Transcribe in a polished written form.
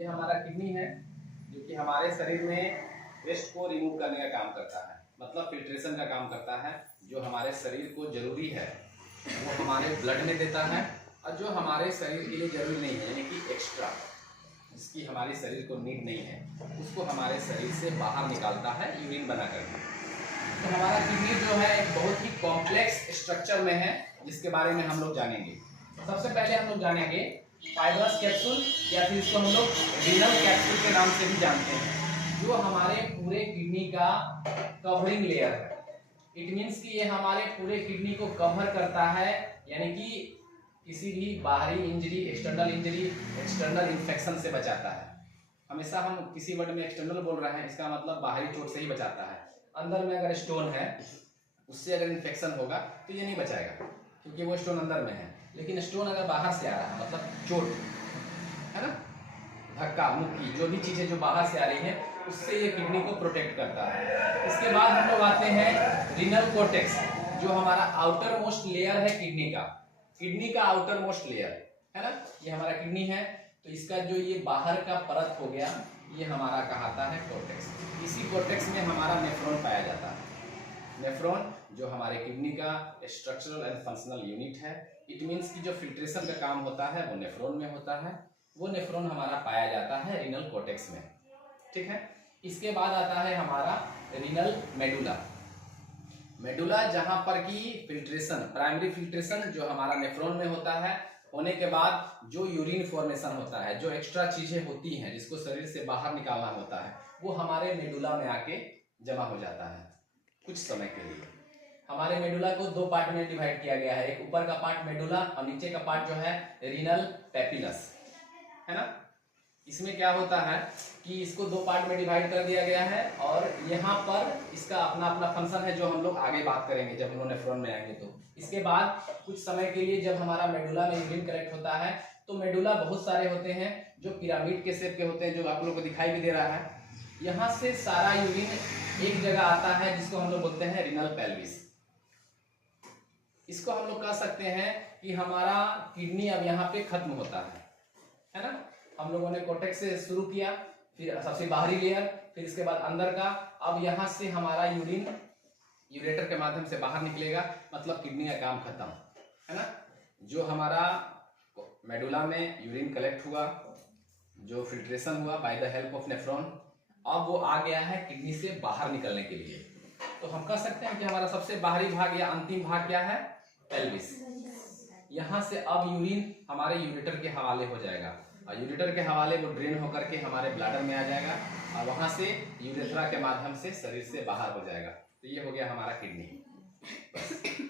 ये हमारा किडनी है जो कि हमारे शरीर में वेस्ट को रिमूव करने का काम करता है, मतलब फिल्ट्रेशन का काम करता है। जो हमारे शरीर को जरूरी है वो हमारे ब्लड में देता है, और जो हमारे शरीर के लिए जरूरी नहीं है यानी कि एक्स्ट्रा, जिसकी हमारे शरीर को नीड नहीं है, उसको हमारे शरीर से बाहर निकालता है यूरिन बना करके। तो हमारा किडनी जो है एक बहुत ही कॉम्प्लेक्स स्ट्रक्चर में है, जिसके बारे में हम लोग जानेंगे। सबसे पहले हम लोग जानेंगे फाइब्रस कैप्सूल, या फिर इसको हम लोग रीनल कैप्सूल के नाम से भी जानते हैं, जो हमारे पूरे किडनी का कवरिंग लेयर है। इट मीन्स कि ये हमारे पूरे किडनी को कवर करता है, यानी कि किसी भी बाहरी इंजरी, एक्सटर्नल इन्फेक्शन से बचाता है। हमेशा हम किसी वर्ड में एक्सटर्नल बोल रहे हैं, इसका मतलब बाहरी चोट से ही बचाता है। अंदर में अगर स्टोन है, उससे अगर इन्फेक्शन होगा तो ये नहीं बचाएगा, क्योंकि वो स्टोन अंदर में है। लेकिन स्टोन अगर बाहर से आ रहा है, मतलब चोट है ना, धक्का मुक्की, जो भी चीजें जो बाहर से आ रही है, उससे ये किडनी को प्रोटेक्ट करता है। इसके बाद हम लोग आते हैं रीनल कॉर्टेक्स, जो हमारा आउटर मोस्ट लेयर है किडनी का आउटर मोस्ट लेयर है ना। ये हमारा किडनी है, तो इसका जो ये बाहर का परत हो गया, ये हमारा कहलाता है कॉर्टेक्स। इसी कॉर्टेक्स में हमारा नेफ्रॉन पाया जाता है। नेफ्रॉन जो हमारे किडनी का स्ट्रक्चरल एंड फंक्शनल यूनिट है। इट मीन्स कि जो फिल्ट्रेशन का काम होता है वो नेफ्रॉन में होता है। वो नेफ्रॉन हमारा पाया जाता है रीनल कॉर्टेक्स में, ठीक है। इसके बाद आता है हमारा रीनल मेडुला। मेडुला जहां पर की फिल्ट्रेशन, प्राइमरी फिल्ट्रेशन जो हमारा नेफ्रॉन में होता है, होने के बाद जो यूरिन फॉर्मेशन होता है, जो एक्स्ट्रा चीजें होती हैं जिसको शरीर से बाहर निकालना होता है, वो हमारे मेडुला में आके जमा हो जाता है कुछ समय के लिए। हमारे मेडुला को दो पार्ट में डिवाइड किया गया है, एक ऊपर का पार्ट मेडुला और नीचे का पार्ट जो है रीनल पेपिलस, है ना। इसमें क्या होता है कि इसको दो पार्ट में डिवाइड कर दिया गया है, और यहाँ पर इसका अपना अपना फंक्शन है, जो हम लोग आगे बात करेंगे जब हम लोग नेफ्रॉन में आएंगे। तो इसके बाद कुछ समय के लिए जब हमारा मेडुला में यूरिन कलेक्ट होता है, तो मेडुला बहुत सारे होते हैं जो पिरामिड के शेप के होते हैं, जो आप लोग को दिखाई भी दे रहा है। यहाँ से सारा यूरिन एक जगह आता है, जिसको हम लोग बोलते हैं रीनल पेल्विस। इसको हम लोग कह सकते हैं कि हमारा किडनी अब यहाँ पे खत्म होता है ना। हम लोगों ने कॉर्टेक्स से शुरू किया, फिर सबसे बाहरी लेयर, फिर इसके बाद अंदर का। अब यहाँ से हमारा यूरिन यूरेटर के माध्यम से बाहर निकलेगा, मतलब किडनी का काम खत्म, है ना। जो हमारा मेडुला में यूरिन कलेक्ट हुआ, जो फिल्ट्रेशन हुआ by the help of nephron, अब वो आ गया है किडनी से बाहर निकलने के लिए। तो हम कह सकते हैं कि हमारा सबसे बाहरी भाग या अंतिम भाग क्या है, पेल्विस। यहाँ से अब यूरिन हमारे यूरेटर के हवाले हो जाएगा, और यूरेटर के हवाले वो ड्रेन होकर के हमारे ब्लैडर में आ जाएगा, और वहां से यूरेथ्रा के माध्यम से शरीर से बाहर हो जाएगा। तो ये हो गया हमारा किडनी।